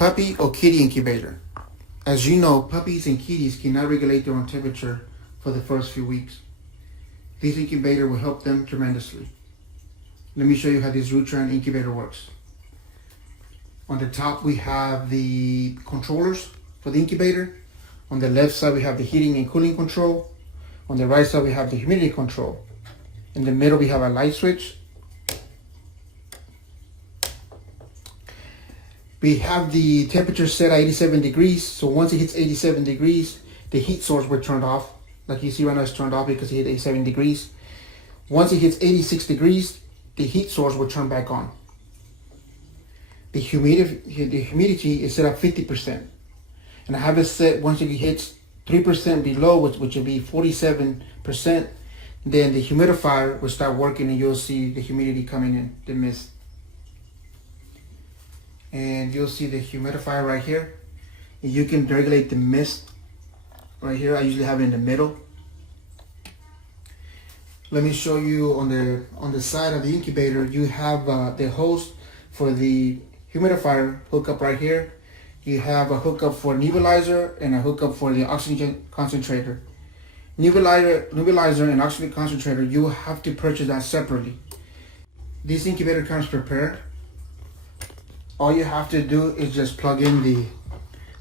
Puppy or kitty incubator. As you know, puppies and kitties cannot regulate their own temperature for the first few weeks. This incubator will help them tremendously. Let me show you how this Tran incubator works. On the top we have the controllers for the incubator. On the left side we have the heating and cooling control. On the right side we have the humidity control. In the middle we have a light switch. We have the temperature set at 87 degrees. So once it hits 87 degrees, the heat source will turn off. Like you see right now, it's turned off because it hit 87 degrees. Once it hits 86 degrees, the heat source will turn back on. The humidity is set at 50%. And I have it set once it hits 3% below, which will be 47%, then the humidifier will start working and you'll see the humidity coming in, the mist. And you'll see the humidifier right here. And you can regulate the mist right here. I usually have it in the middle. Let me show you on the side of the incubator. You have the hose for the humidifier hookup right here. You have a hookup for nebulizer and a hookup for the oxygen concentrator. Nebulizer and oxygen concentrator, you have to purchase that separately. This incubator comes prepared. All you have to do is just plug in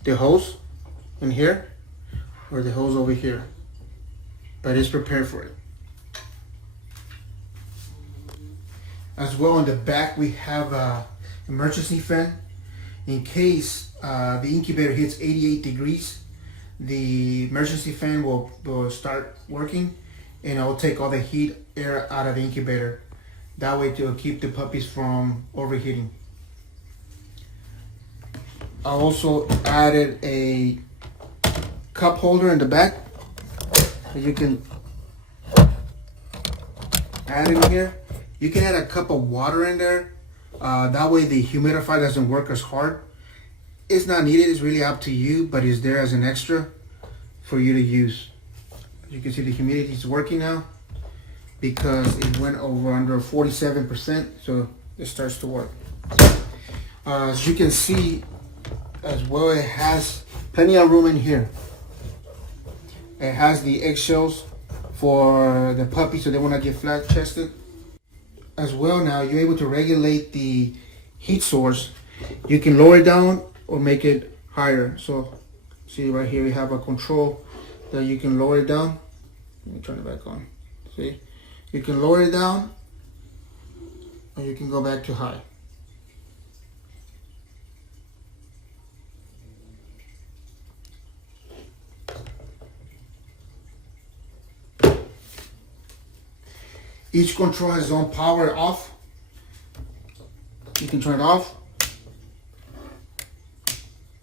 the hose in here or the hose over here, but it's prepared for it. As well, on the back we have a emergency fan in case the incubator hits 88 degrees. The emergency fan will start working and it will take all the heat air out of the incubator. That way to keep the puppies from overheating. I also added a cup holder in the back that you can add in here. You can add a cup of water in there. That way the humidifier doesn't work as hard. It's not needed, it's really up to you, but it's there as an extra for you to use. You can see the humidity is working now because it went over under 47%, so it starts to work. As you can see as well, it has plenty of room in here. It has the eggshells for the puppy so they will not get flat chested. As well, now you're able to regulate the heat source. You can lower it down or make it higher. So see right here we have a control that you can lower it down. Let me turn it back on. See, you can lower it down and you can go back to high. Each control has its own power off. You can turn it off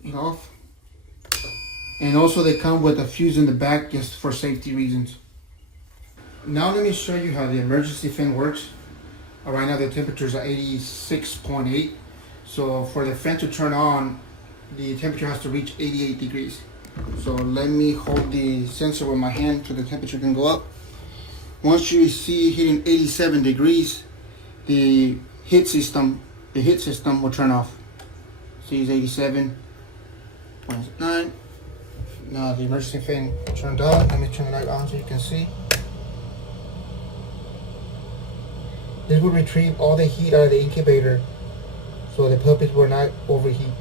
and off. And also they come with a fuse in the back just for safety reasons. Now let me show you how the emergency fan works. Right now the temperature is at 86.8. So for the fan to turn on, the temperature has to reach 88 degrees. So let me hold the sensor with my hand so the temperature can go up. Once you see hitting 87 degrees, the heat system will turn off. See, it's 87.9. Now the emergency fan turned on. Let me turn the light on so you can see. This will retrieve all the heat out of the incubator so the puppies will not overheat.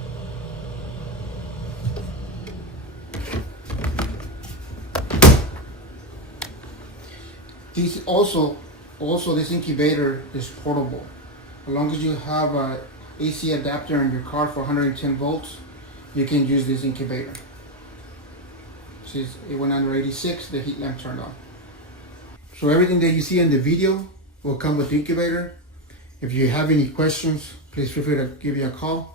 This this incubator is portable. As long as you have a AC adapter in your car for 110 volts, you can use this incubator. See, it went under 86, the heat lamp turned on. So everything that you see in the video will come with the incubator. If you have any questions, please feel free to give me a call.